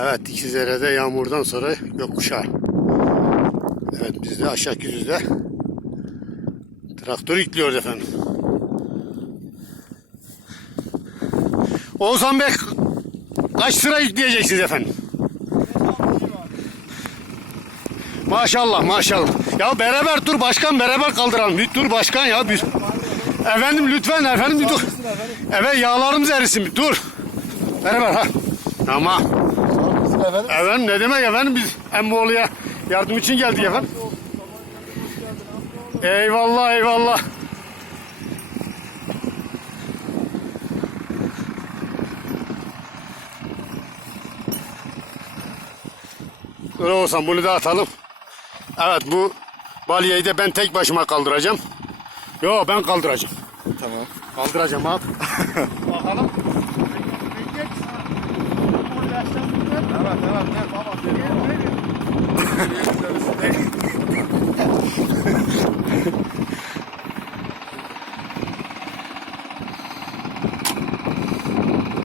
Evet İkizdere'de yağmurdan sonra gökkuşağı. Evet biz de aşağı yüzde traktör yüklüyoruz efendim. Oğuzhan Bey kaç sıra yükleyeceksiniz efendim? Maşallah maşallah. Ya beraber dur başkan beraber kaldıralım. Bir dur başkan ya. Bir... Efendim lütfen efendim bir dur. Evet yağlarımız erisin bir dur. Beraber ha. Tamam. Efendim. Efendim ne demek efendim biz Emmoğlu'ya yardım için geldik efendim. Eyvallah eyvallah. Öyle olsan bunu da atalım. Evet bu balyayı da ben tek başıma kaldıracağım. Yo ben kaldıracağım. Tamam. Kaldıracağım abi. Bakalım. Evet evet evet baba.